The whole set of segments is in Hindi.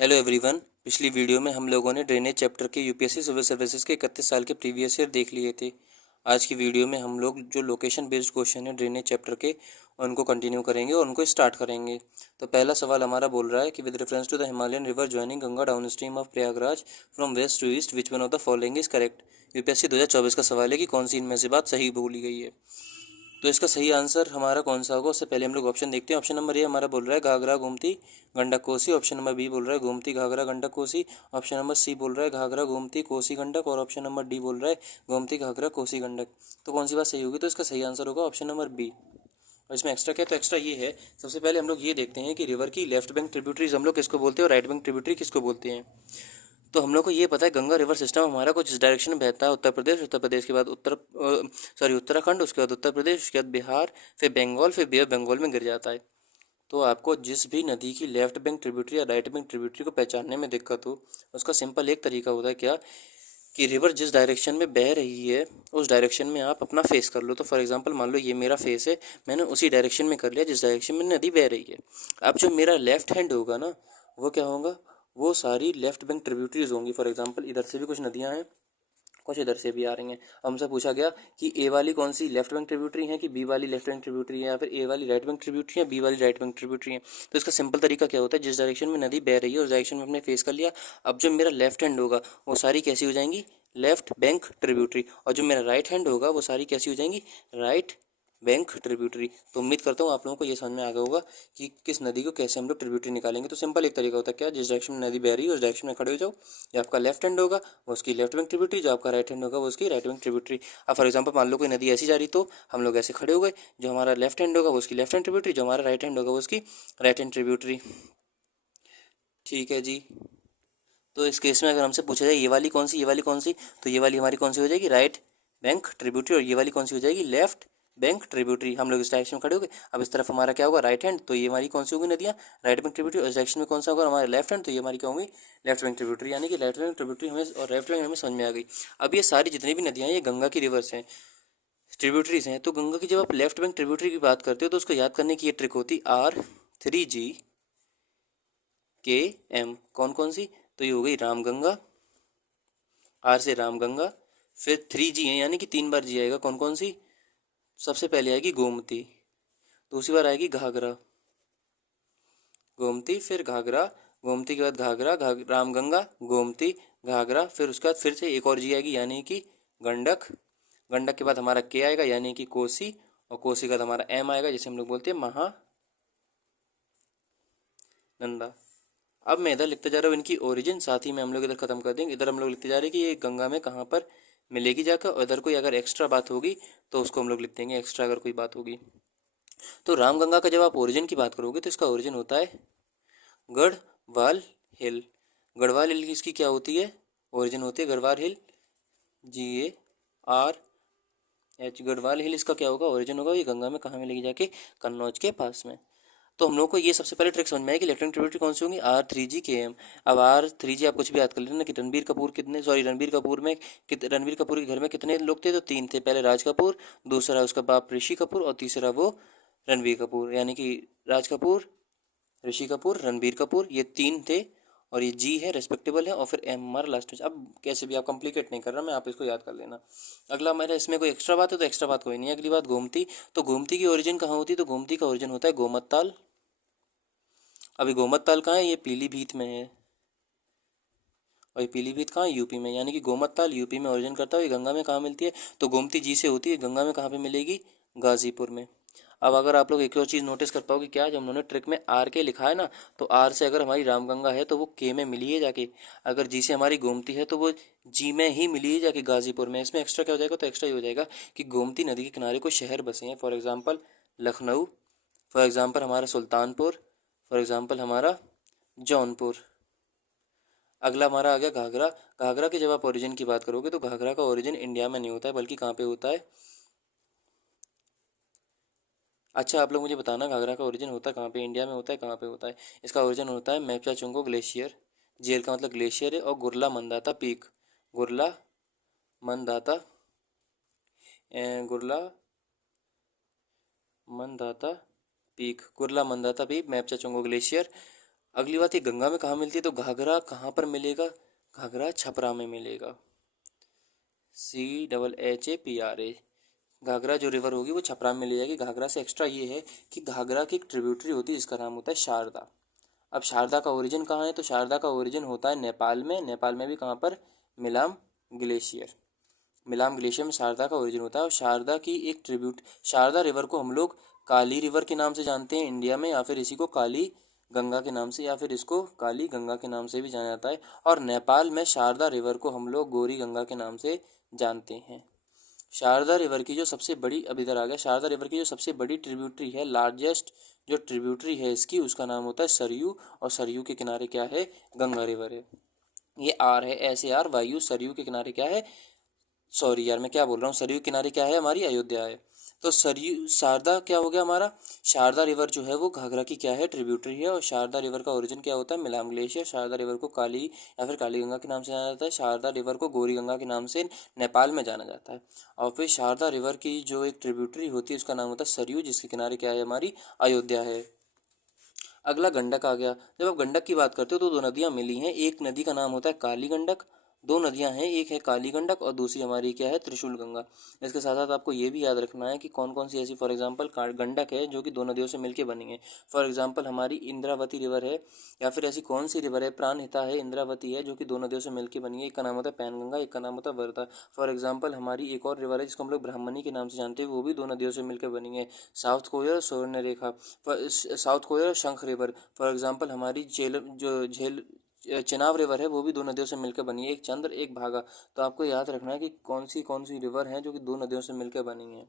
Hello everyone. पिछली वीडियो में हम लोगों ने ड्रेनेज चैप्टर के यूपीएससी सिविल सर्विसेज के 31 साल के प्रीवियस ईयर देख लिए थे। आज की वीडियो में हम लोग जो लोकेशन बेस्ड क्वेश्चन है ड्रेनेज चैप्टर के उनको कंटिन्यू करेंगे और उनको स्टार्ट करेंगे। तो पहला सवाल हमारा बोल रहा है कि with reference to the Himalayan river joining Ganga downstream of Prayagraj from west to east which one of the following is correct. UPSC 2024 का सवाल है कि कौन सी इनमें से बात सही बोली गई है। तो इसका सही आंसर हमारा कौन सा होगा, उससे पहले हम लोग ऑप्शन देखते हैं। ऑप्शन नंबर ए हमारा बोल रहा है Ghaghara Gomti Gandak Kosi. Option number B बोल रहा है Gomti Ghaghara Gandak Kosi. Option number C बोल रहा है घाघरा गोमती कोसी गंडक। और ऑप्शन नंबर डी बोल रहा है गोमती घाघरा कोसी गंडक। तो कौन सी बात सही होगी? तो इसका सही आंसर होगा ऑप्शन नंबर बी। और इसमें एक्स्ट्रा क्या है? तो एक्स्ट्रा ये है, सबसे पहले हम लोग ये देखते हैं कि रिवर की लेफ्ट बैंक ट्रिब्यूटरीज हम लोग किसको बोलते हैं और राइट बैंक ट्रिब्यूटरी किसको बोलते हैं। तो हम लोग को ये पता है गंगा रिवर सिस्टम हमारा कुछ इस डायरेक्शन में बहता है, उत्तर प्रदेश के बाद उत्तराखंड, उसके बाद उत्तर प्रदेश, उसके बाद बिहार, फिर बंगाल, फिर बे ऑफ बंगाल में गिर जाता है। तो आपको जिस भी नदी की लेफ्ट बैंक ट्रिब्यूटरी या राइट बैंक ट्रिब्यूटरी को पहचानने में दिक्कत हो, उसका सिंपल एक तरीका होता है क्या, कि रिवर जिस डायरेक्शन में बह रही है उस डायरेक्शन में आप अपना फेस कर लो। तो फॉर एग्जांपल मान लो ये मेरा फेस है, मैंने उसी डायरेक्शन में कर लिया जिस डायरेक्शन में नदी बह रही है। अब जो मेरा लेफ्ट हैंड होगा ना, वो क्या होगा, वो सारी लेफ्ट बैंक ट्रिब्यूटरीज होंगी। फॉर एग्जांपल इधर से भी कुछ नदियाँ हैं, कुछ इधर से भी आ रही हैं। हमसे पूछा गया कि ए वाली कौन सी लेफ्ट बैंक ट्रिब्यूटरी है, कि बी वाली लेफ्ट बैंक ट्रिब्यूटरी है, या फिर ए वाली राइट बैंक ट्रिब्यूटरी है, बी वाली राइट बैंक ट्रिब्यूटरी है। तो इसका सिंपल तरीका क्या होता है, जिस डायरेक्शन में नदी बह रही है उस डायरेक्शन में हमने फेस कर लिया। अब जो मेरा लेफ्ट हैंड होगा वो सारी कैसी हो जाएंगी, लेफ्ट बैंक ट्रिब्यूटरी। और जो मेरा राइट हैंड होगा वो सारी कैसी हो जाएंगी, राइट बैंक ट्रिब्यूटरी। तो उम्मीद करता हूँ आप लोगों को ये समझ में आ गया होगा कि किस नदी को कैसे हम लोग ट्रिब्यूटरी निकालेंगे। तो सिंपल एक तरीका होता है क्या, जिस डायरेक्शन में नदी बह रही है उस डायरेक्शन में खड़े हो जाओ। जो आपका लेफ्ट हैंड होगा वो उसकी लेफ्ट बैंक ट्रिब्यूटरी, जो आपका राइट हैंड होगा वो उसकी राइट बैंक ट्रिब्यूटरी। अब फॉर एग्जांपल मान लो कोई नदी ऐसी जा रही, तो हम लोग ऐसे खड़े हो गए, जो हमारा लेफ्ट हैंड होगा वो उसकी लेफ्ट हैंड ट्रिब्यूटरी, जो हमारा राइट हैंड होगा वो उसकी राइट हैंड ट्रिब्यूटरी। ठीक है जी। तो इस केस में अगर हमसे पूछा जाए ये वाली कौन सी, ये वाली कौन सी, तो ये वाली हमारी कौन सी हो जाएगी, राइट बैंक ट्रिब्यूटरी। और ये वाली कौन सी हो जाएगी, लेफ्ट बैंक ट्रिब्यूटरी। हम लोग इस डायरेक्शन में खड़े हो गए। अब इस तरफ हमारा क्या होगा, राइट हैंड, तो ये हमारी कौन सी होगी नदियाँ, राइट बैंक ट्रिब्यूटरी। और इस डायरेक्शन में कौन सा होगा हमारा लेफ्ट हैंड, तो ये हमारी क्या होंगी, लेफ्ट बैंक ट्रिब्यूटरी। यानी कि लेफ्ट बैंक ट्रिब्यूटरी हमें और लेफ्ट बैंक हमें समझ में आ गई। अब ये सारी जितनी भी नदियाँ ये गंगा की रिवर्स हैं, ट्रिब्यूटरीज हैं। तो गंगा की जब आप लेफ्ट बैंक ट्रिब्यूटरी की बात करते हो तो उसको याद करने की ये ट्रिक होती, R3GKM। कौन कौन सी, तो ये हो गई रामगंगा, आर से रामगंगा, फिर 3G है यानी कि 3 बार जी आएगा। कौन कौन सी, सबसे पहले आएगी गोमती, दूसरी बार आएगी घाघरा, गोमती फिर घाघरा, गोमती के बाद घाघरा, रामगंगा, गोमती, घाघरा, फिर उसके बाद फिर से एक और जी आएगी यानी कि गंडक, गंडक के बाद हमारा के आएगा यानी कि कोसी, और कोसी के बाद हमारा एम आएगा जिसे हम लोग बोलते हैं महानंदा। अब मैं इधर लिखते जा रहा हूँ इनकी ओरिजिन, साथ ही में हम लोग इधर खत्म कर देंगे। इधर हम लोग लिखते जा रहे हैं कि ये गंगा में कहाँ पर मिलेगी जाकर, और इधर कोई अगर एक्स्ट्रा बात होगी तो उसको हम लोग लिख देंगे, एक्स्ट्रा अगर कोई बात होगी। तो रामगंगा का जब आप ओरिजिन की बात करोगे तो इसका ओरिजिन होता है गढ़वाल हिल। गढ़वाल हिल इसकी क्या होती है, ओरिजिन होती है गढ़वाल हिल, GARH। गढ़वाल हिल इसका क्या होगा, ओरिजिन होगा, ये गंगा में कहाँ मिलेगी जाके, कन्नौज के पास में। तो हम लोग को ये सबसे पहले ट्रिक समझ में आया कि लेफ्ट हैंड ट्रिब्यूटरी कौन सी होंगी, R3GKM। अब R3G आप कुछ भी याद कर लेना कि रणबीर कपूर के घर में कितने लोग थे, तो 3 थे। पहले राज कपूर, दूसरा उसका बाप ऋषि कपूर, और तीसरा वो रणबीर कपूर। यानी कि राज कपूर, ऋषि कपूर, रणबीर कपूर, ये 3 थे। और ये जी है, रेस्पेक्टेबल है, और फिर एम हमारा लास्ट में। अब कैसे भी आप कंप्लीकेट नहीं कर रहा मैं, आप इसको याद कर लेना। अगला मेरा इसमें कोई एक्स्ट्रा बात है तो एक्स्ट्रा बात कोई नहीं है। अगली बात गोमती, तो गोमती की ओरिजिन कहाँ होती है, तो गोमती का ओरिजिन होता है गोमत ताल। अभी गोमत ताल कहाँ है, ये पीलीभीत में है, और ये पीलीभीत कहाँ है, यूपी में। यानी कि गोमत ताल यूपी में ओरिजिन करता है। ये गंगा में कहाँ मिलती है, तो गोमती जी से होती है, गंगा में कहाँ पे मिलेगी, गाजीपुर में। अब अगर आप लोग एक और चीज़ नोटिस कर पाओगे क्या, जब उन्होंने ट्रिक में आर के लिखा है ना, तो आर से अगर हमारी रामगंगा है तो वो के में मिली है जाके, अगर जी से हमारी गोमती है तो वो जी में ही मिली है जाके गाजीपुर में। इसमें एक्स्ट्रा क्या हो जाएगा, तो एक्स्ट्रा ही हो जाएगा कि गोमती नदी के किनारे कुछ शहर बसे हैं, for example Lucknow, for example हमारा सुल्तानपुर, फॉर एग्जाम्पल हमारा जौनपुर। अगला हमारा आ गया घाघरा। घाघरा की जब आप ओरिजिन की बात करोगे तो घाघरा का ओरिजिन इंडिया में नहीं होता है, बल्कि कहाँ पे होता है, अच्छा आप लोग मुझे बताना घाघरा का ओरिजिन होता है कहाँ पे, इंडिया में होता है कहाँ पे होता है। इसका ओरिजिन होता है मेप्चाचुंगो ग्लेशियर, जेल का मतलब ग्लेशियर है, और Gurla Mandhata peak, Gurla Mandhata Gurla Mandhata peak, Gurla Mandhata peak, Mapchachungo glacier. अगली बात, ये गंगा में कहाँ मिलती है, तो घाघरा कहाँ पर मिलेगा, घाघरा छपरा में मिलेगा, CHAPRA। घाघरा जो रिवर होगी वो छपरा में मिल जाएगी। घाघरा से एक्स्ट्रा ये है कि घाघरा की एक ट्रिब्यूटरी होती है जिसका नाम होता है शारदा। अब शारदा का ओरिजिन कहाँ है, तो शारदा का ओरिजिन होता है नेपाल में। नेपाल में भी कहाँ पर, मिलाम ग्लेशियर। मिलाम ग्लेशियर में शारदा का ओरिजिन होता है। और शारदा की एक ट्रिब्यूट, शारदा रिवर को हम लोग काली रिवर के नाम से जानते हैं इंडिया में, या फिर इसी को काली गंगा के नाम से, या फिर इसको काली गंगा के नाम से भी जाना जाता है। और नेपाल में शारदा रिवर को हम लोग गौरी गंगा के नाम से जानते हैं। शारदा रिवर की जो सबसे बड़ी, अब इधर आ गया, शारदा रिवर की जो सबसे बड़ी ट्रिब्यूटरी है, लार्जेस्ट जो ट्रिब्यूटरी है इसकी, उसका नाम होता है सरयू। और सरयू के किनारे क्या है, गंगा रिवर है। ये आर है, SAR, सरयू के किनारे क्या है, सॉरी यार मैं क्या बोल रहा हूँ, सरयू किनारे क्या है, हमारी अयोध्या है। तो सरयू, शारदा क्या हो गया हमारा, शारदा रिवर जो है वो घाघरा की क्या है, ट्रिब्यूटरी है। और शारदा रिवर का ओरिजिन क्या होता है, मिलाम ग्लेशियर। शारदा रिवर को काली या फिर काली गंगा के नाम से जाना जाता है। शारदा रिवर को गौरी गंगा के नाम से नेपाल में जाना जाता है। और फिर शारदा रिवर की जो एक ट्रिब्यूटरी होती है उसका नाम होता है सरयू, जिसके किनारे क्या है, हमारी अयोध्या है। अगला गंडक आ गया। जब आप गंडक की बात करते हो तो दो नदियां मिली हैं। एक नदी का नाम होता है काली गंडक, दो नदियां हैं, एक है काली गंडक और दूसरी हमारी क्या है, त्रिशूल गंगा। इसके साथ साथ आपको ये भी याद रखना है कि कौन कौन सी ऐसी, फॉर एग्जांपल गंडक है जो कि दो नदियों से मिलकर बनी है। फॉर एग्जांपल हमारी इंद्रावती रिवर है, या फिर ऐसी कौन सी रिवर है, प्राणहिता है, इंद्रावती है, जो कि दो नदियों से मिलकर बनी है। एक का नाम होता है पैनगंगा, एक का नाम होता है वर्धा। फॉर एग्जाम्पल हमारी एक और रिवर है जिसको हम लोग ब्राह्मणी के नाम से जानते हैं, वो भी दो नदियों से मिलकर बनी है, साउथ कोयल और सुवर्ण रेखा। साउथ कोयल और शंख रिवर। फॉर एग्जांपल हमारी झेलम जो झेल चिनाब रिवर है वो भी दो नदियों से मिलकर बनी है, एक चंद्र एक भागा। तो आपको याद रखना है कि कौन सी रिवर है जो कि दो नदियों से मिलकर बनी है।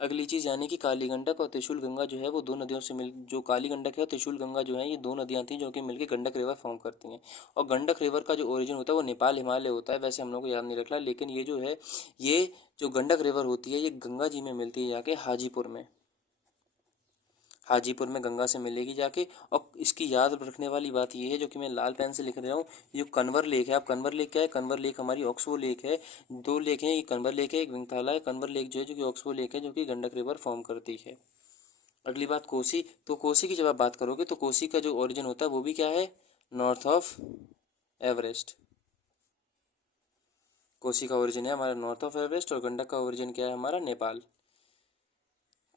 अगली चीज़, यानी कि काली गंडक और त्रिशूल गंगा जो है वो दो नदियों से मिल, जो काली गंडक है और त्रिशूल गंगा जो है ये दो नदियां थी जो कि मिलकर गंडक रिवर फॉर्म करती हैं। और गंडक रिवर का जो ओरिजिन होता है वो नेपाल हिमालय होता है, वैसे हम लोग को याद नहीं रखना, लेकिन ये जो है, ये जो गंडक रिवर होती है ये गंगा जी में मिलती है जाके हाजीपुर में। हाजीपुर में गंगा से मिलेगी जाके। और इसकी याद रखने वाली बात ये है, जो कि मैं लाल पेन से लिख रहा हूँ, ये जो कन्वर लेक है, आप कन्वर लेक क्या है, कन्वर लेक हमारी ऑक्सबो लेक है। दो लेक हैं, एक कन्वर लेक है, एक विंगथाला है। कन्वर लेक जो है, जो कि ऑक्सबो लेक है, जो कि गंडक रिवर फॉर्म करती है। अगली बात, कोसी। तो कोसी की जब आप बात करोगे तो कोसी का जो ओरिजिन होता है वो भी क्या है, नॉर्थ ऑफ एवरेस्ट। कोसी का ओरिजिन है हमारा नॉर्थ ऑफ एवरेस्ट, और गंडक का ओरिजिन क्या है, हमारा नेपाल।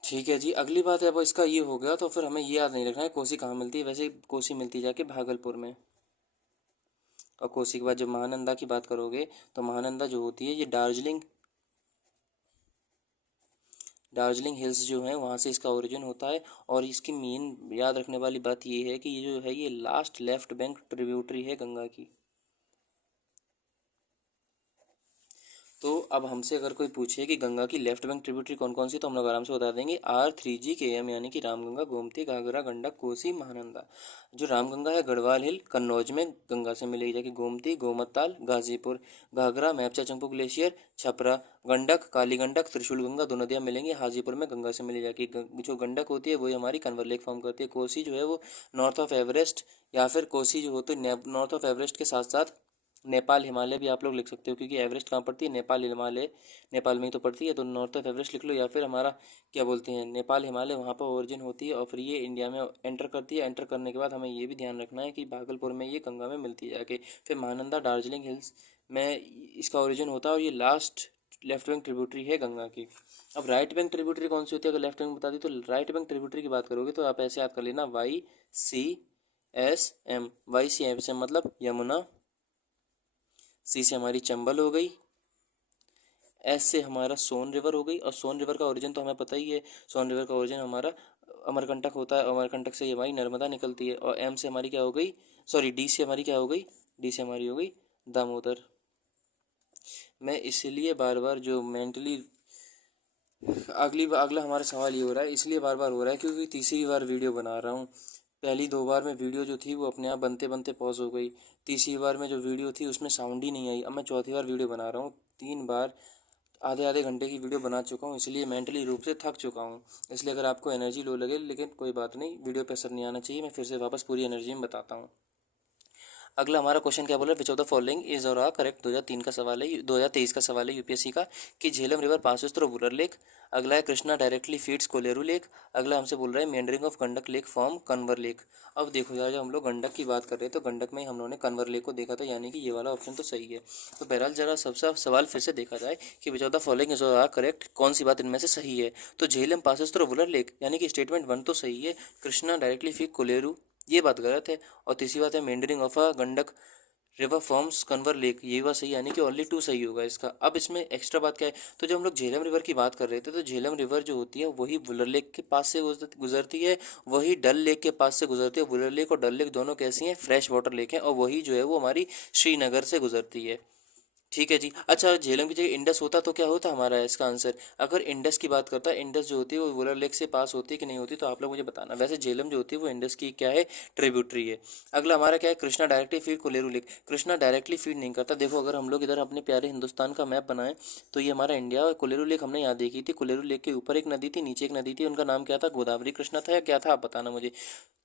ठीक है जी। अगली बात है, अब इसका ये हो गया, तो फिर हमें ये याद नहीं रखना है कोसी कहाँ मिलती है। वैसे कोसी मिलती है जाके भागलपुर में। और कोसी के बाद जब महानंदा की बात करोगे तो महानंदा जो होती है ये दार्जिलिंग हिल्स जो है वहाँ से इसका ओरिजिन होता है। और इसकी मेन याद रखने वाली बात ये है कि ये जो है ये लास्ट लेफ्ट बैंक ट्रिब्यूटरी है गंगा की। तो अब हमसे अगर कोई पूछे कि गंगा की लेफ्ट बैंक ट्रिब्यूटरी कौन कौन सी, तो हम लोग आराम से बता देंगे, R3GKM, यानी कि रामगंगा, गोमती, घाघरा, गंडक, कोसी, महानंदा। जो रामगंगा है गढ़वाल हिल कन्नौज में गंगा से मिलेगी जाके, गोमती गोमताल गाजीपुर, घाघरा मैपचा चंपू ग्लेशियर छपरा, गंडक काली गंडक त्रिशूल गंगा, दो नदियाँ मिलेंगी हाजीपुर में गंगा से मिली जाएगी। जो गंडक होती है वही हमारी कन्वर लेक फॉर्म करती है। कोसी जो है वो नॉर्थ ऑफ एवरेस्ट, या फिर कोसी जो होती है नॉर्थ ऑफ एवरेस्ट के साथ साथ नेपाल हिमालय भी आप लोग लिख सकते हो, क्योंकि एवरेस्ट कहाँ पड़ती है, नेपाल हिमालय, नेपाल में ही तो पड़ती है। तो नॉर्थ ऑफ एवरेस्ट लिख लो, या फिर हमारा क्या बोलते हैं, नेपाल हिमालय, वहाँ पर ओरिजिन होती है। और फिर ये इंडिया में एंटर करती है। एंटर करने के बाद हमें ये भी ध्यान रखना है कि भागलपुर में ये गंगा में मिलती है जाके। फिर महानंदा दार्जिलिंग हिल्स में इसका ओरिजिन होता है, और ये लास्ट लेफ्ट बैंक ट्रिब्यूटरी है गंगा की। अब राइट बैंक ट्रिब्यूटरी कौन सी होती है, अगर लेफ्ट बैंक बता दी, तो राइट बैंक ट्रिब्यूटरी की बात करोगे तो आप ऐसे याद कर लेना, YCSM। YCSM मतलब यमुना, सी से हमारी चंबल हो गई, एस से हमारा सोन रिवर हो गई। और सोन रिवर का ओरिजिन तो हमें पता ही है, सोन रिवर का ओरिजिन हमारा अमरकंटक होता है, अमरकंटक से हमारी नर्मदा निकलती है। और एम से हमारी क्या हो गई, सॉरी डी से हमारी क्या हो गई, डी से हमारी हो गई दामोदर। मैं इसलिए बार बार जो मेंटली, अगला हमारा सवाल ये हो रहा है, इसलिए बार बार हो रहा है क्योंकि तीसरी बार वीडियो बना रहा हूँ। पहली दो बार में वीडियो जो थी वो अपने आप बनते बनते पॉज हो गई। तीसरी बार में जो वीडियो थी उसमें साउंड ही नहीं आई। अब मैं चौथी बार वीडियो बना रहा हूँ, 3 बार आधे आधे घंटे की वीडियो बना चुका हूँ, इसलिए मेंटली रूप से थक चुका हूँ। इसलिए अगर आपको एनर्जी लो लगे, लेकिन कोई बात नहीं, वीडियो पे असर नहीं आना चाहिए, मैं फिर से वापस पूरी एनर्जी में बताता हूँ। अगला हमारा क्वेश्चन क्या बोला, विच ऑफ द फॉलोइंग इज और आर करेक्ट। 2003 का सवाल है, 2023 का सवाल है यूपीएससी का, कि Jhelum river passes through Wular lake. अगला है Krishna directly feeds Kolleru lake. अगला हमसे बोल रहा है meandering of Gandak lake form Kanwar lake. अब देखो यार, जब हम लोग गंडक की बात कर रहे हैं तो गंडक में हम लोगों ने कन्वर लेक को देखा था, यानी कि ये वाला ऑप्शन तो सही है। तो बहरहाल जरा सबसे सवाल फिर से देखा जाए कि विच ऑफ द फॉलोइंग इज और आर करेक्ट, कौन सी बात इनमें से सही है। तो Jhelum passes through Wular lake, यानी कि स्टेटमेंट 1 तो सही है, कृष्णा डायरेक्टली फीड कोलेरू ये बात गलत है। और तीसरी बात है meandering of a Gandak river forms Kanwar lake, ये बात सही, यानी कि ओनली 2 सही होगा इसका। अब इसमें एक्स्ट्रा बात क्या है, तो जब हम लोग झेलम रिवर की बात कर रहे थे तो झेलम रिवर जो होती है वही वुलर लेक के पास से गुजरती है, वही डल लेक के पास से गुजरती है। वुलर लेक और डल लेक दोनों कैसी हैं, फ्रेश वाटर लेक हैं, और वही जो है वो हमारी श्रीनगर से गुजरती है। ठीक है जी। अच्छा, झेलम की जगह इंडस होता तो क्या होता हमारा इसका आंसर। अगर इंडस की बात करता है, इंडस जो होती है वो वुलर लेक से पास होती है कि नहीं होती, तो आप लोग मुझे बताना। वैसे झेलम जो होती है वो इंडस की क्या है, ट्रिब्यूटरी है। अगला हमारा क्या है, Krishna directly feed Kolleru lake. Krishna directly feed नहीं करता। देखो अगर हम लोग इधर अपने प्यारे हिंदुस्तान का मैप बनाएं तो ये हमारा इंडिया, और कोलेरू लेक हमने यहाँ देखी थी। कोलेरू लेक के ऊपर एक नदी थी, नीचे एक नदी थी, उनका नाम क्या था, गोदावरी कृष्णा था या क्या था, आप बताना मुझे।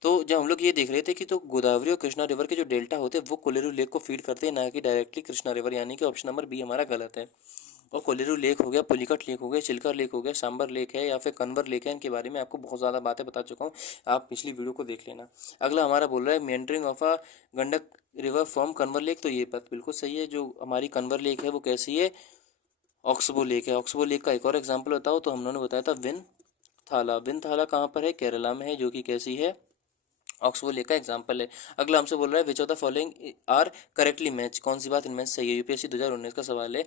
तो जब हम लोग ये देख रहे थे कि तो गोदावरी और कृष्णा रिवर के जो डेल्टा होते हैं वो कोलेरू लेक को फीड करते हैं, ना कि डायरेक्टली कृष्णा रिवर, यानी कि ऑप्शन नंबर बी हमारा गलत है। और कोलेरू लेक हो गया, पुलिकट लेक हो गया, चिल्का लेक हो गया, सांबर लेक है या फिर कन्वर लेक है, इनके बारे में आपको बहुत ज़्यादा बातें बता चुका हूँ, आप पिछली वीडियो को देख लेना। अगला हमारा बोल रहा है meandering of a Gandak river from Kanwar lake, तो ये बात बिल्कुल सही है। जो हमारी कन्वर लेक है वो कैसी है, ऑक्सबो लेक है। ऑक्सबो लेक का एक और एग्जाम्पल बताओ, तो हम लोगों ने बताया था विन थाला। विन थाला कहाँ पर है, केरला में है, जो कि कैसी है, ऑक्सबो लेक का एग्जाम्पल है। अगला हमसे बोल रहा है which of the following are correctly match, कौन सी बात इनमें सही है। यूपीएससी 2019 का सवाल है।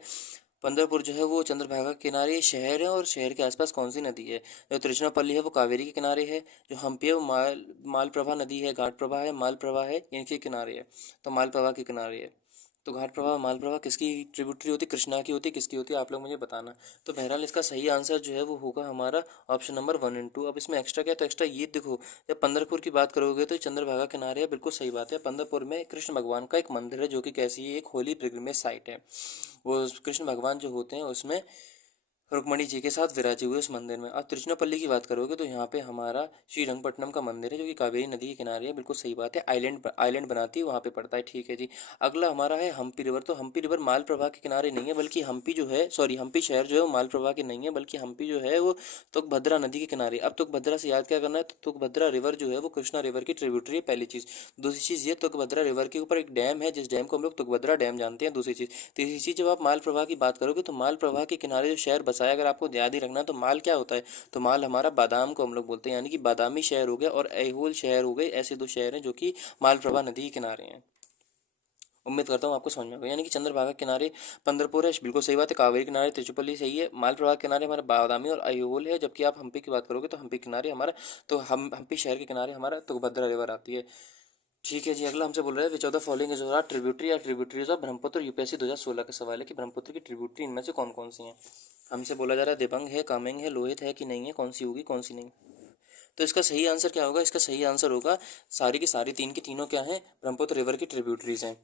पंदरपुर जो है वो चंद्रभागा के किनारे शहर है, और शहर के आसपास कौन सी नदी है। जो तिरुचिरापल्ली है वो कावेरी के किनारे है। जो हम्पी है वो मालप्रभा नदी है, घाट प्रभा है, मालप्रभा है, इनके किनारे है। तो मालप्रभा के किनारे है। तो घाट प्रवाह मालप्रभा किसकी ट्रिब्यूटरी होती, कृष्णा की होती, किसकी होती है, आप लोग मुझे बताना। तो बहरहाल इसका सही आंसर जो है वो होगा हमारा ऑप्शन नंबर 1 एंड 2। अब इसमें एक्स्ट्रा क्या है, तो एक्स्ट्रा ये देखो, जब पंदरपुर की बात करोगे तो चंद्रभागा किनारे है, बिल्कुल सही बात है। पंदरपुर में कृष्ण भगवान का एक मंदिर है, जो कि कैसी है, एक होली पिलग्रिमेज साइट है। वो कृष्ण भगवान जो होते हैं उसमें रुक्मणी जी के साथ विराजे हुए उस मंदिर में। अब तिरुचनापल्ली की बात करोगे तो यहाँ पे हमारा श्रीरंगपट्टनम का मंदिर है, जो कि कावेरी नदी के किनारे है, बिल्कुल सही बात है। आइलैंड आइलैंड बनाती है वहाँ पे पड़ता है, ठीक है जी। अगला हमारा है हम्पी रिवर। तो हम्पी रिवर मालप्रभा के किनारे नहीं है, बल्कि हम्पी जो है, सॉरी हम्पी शहर जो है वो मालप्रभा के नहीं है, बल्कि हम्पी जो है वो तुंगभद्रा नदी के किनारे। अब तुंगभद्रा से याद क्या करना है, तो तुंगभद्रा रिवर जो है वो कृष्णा रिवर की ट्रिब्यूटरी है, पहली चीज़। दूसरी चीज़ ये, तुंगभद्रा रिवर के ऊपर एक डैम है, जिस डैम को हम लोग तुंगभद्रा डैम जानते हैं, दूसरी चीज़। तीसरी चीज़, जब आप माल प्रवाह की बात करोगे तो माल प्रवाह के किनारे जो शहर बसा है, अगर आपको याद ही रखना, तो माल क्या होता है, तो माल हमारा बादाम को हम लोग बोलते हैं, यानी कि बादामी शहर हो गया और ऐहोल शहर हो गए। ऐसे दो शहर हैं जो कि माल प्रवाह नदी के किनारे हैं। उम्मीद करता हूँ आपको समझ में आएगा। यानी कि चंद्रभागा के किनारे पंदरपुर है, बिल्कुल सही बात है। कावेरी किनारे तिरुचिरापल्ली सही है। माल प्रवाह के किनारे हमारा बादामी और ऐहोल है। जबकि आप हम्पी की बात करोगे तो हम्पी किनारे हमारा, तो हम हम्पी शहर के किनारे हमारा तुंगभद्रा रिवर आती है। ठीक है जी। अगला हमसे बोल रहा है which of the following is tributary या ट्रिब्यूटरीज ऑफ ब्रह्मपुत्र। यूपीएससी 2016 का सवाल है कि ब्रह्मपुत्र की ट्रिब्यूटरी इनमें से कौन कौन सी हैं। हमसे बोला जा रहा है दिबंग है, कामेंग है, लोहित है कि नहीं है, कौन सी होगी कौन सी नहीं। तो इसका सही आंसर क्या होगा, इसका सही आंसर होगा सारी की सारी, तीन की तीनों क्या हैं, ब्रह्मपुत्र रिवर की ट्रिब्यूटरीज हैं।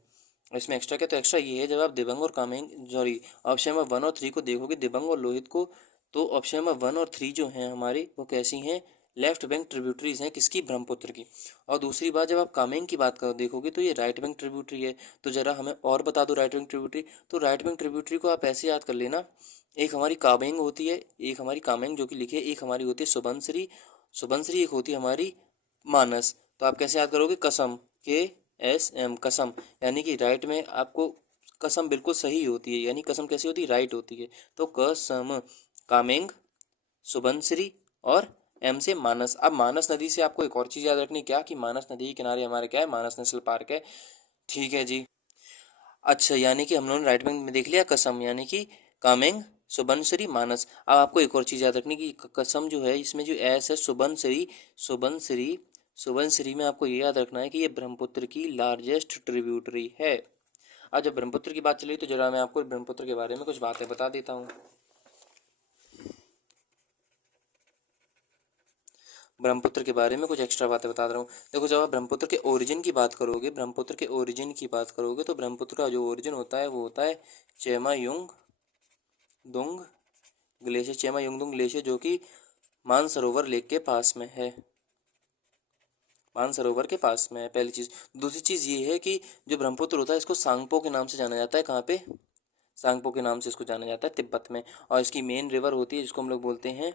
इसमें एक्स्ट्रा क्या, तो एक्स्ट्रा ये है, जब आप दिबंग और कामेंग, सॉरी ऑप्शन नंबर 1 और 3 को देखोगे, दिबंग और लोहित को, तो ऑप्शन नंबर 1 और 3 जो हैं हमारी वो कैसी हैं, लेफ्ट बैंक ट्रिब्यूटरीज हैं, किसकी, ब्रह्मपुत्र की। और दूसरी बात, जब आप कामेंग की बात करो देखोगे तो ये राइट बैंक ट्रिब्यूटरी है। तो जरा हमें और बता दो राइट बैंक ट्रिब्यूटरी। तो राइट बैंक ट्रिब्यूटरी को आप ऐसे याद कर लेना, एक हमारी कामेंग होती है, एक हमारी कामेंग जो कि लिखी है, एक हमारी होती है सुबनश्री, सुबनश्री एक होती है हमारी मानस। तो आप कैसे याद करोगे, कसम, KSM कसम, यानी कि राइट में आपको कसम बिल्कुल सही होती है, यानी कसम कैसी होती है, राइट होती है। तो कसम, कामेंग, सुबनश्री और एम से मानस। अब मानस नदी से आपको एक और चीज़ याद रखनी, क्या, कि मानस नदी के किनारे हमारे क्या है, मानस नेशनल पार्क है। ठीक है जी। अच्छा, यानी कि हम लोगों ने राइट बैंक में देख लिया कसम, यानी कि कामेंग, सुबनश्री, मानस। अब आपको एक और चीज़ याद रखनी कि कसम जो है इसमें जो एस है, सुबनश्री, सुबनश्री, सुबनश्री में आपको ये याद रखना है कि ये ब्रह्मपुत्र की लार्जेस्ट ट्रिब्यूटरी है। आज जब ब्रह्मपुत्र की बात चली तो जरा मैं आपको ब्रह्मपुत्र के बारे में कुछ बातें बता देता हूँ। ब्रह्मपुत्र के बारे में कुछ एक्स्ट्रा बातें बता रहा हूँ। देखो, जब आप ब्रह्मपुत्र के ओरिजिन की बात करोगे, ब्रह्मपुत्र के ओरिजिन की बात करोगे तो ब्रह्मपुत्र का जो ओरिजिन होता है वो होता है चेमायुंग दुंग ग्लेशियर, चेमायुंगदुंग ग्लेशियर, जो कि मानसरोवर लेक के पास में है। मानसरोवर के पास में है, पहली चीज़। दूसरी चीज़ ये है कि जो ब्रह्मपुत्र होता है इसको सांगपो के नाम से जाना जाता है। कहाँ पे? सांगपो के नाम से इसको जाना जाता है, तिब्बत में। और इसकी मेन रिवर होती है जिसको हम लोग बोलते हैं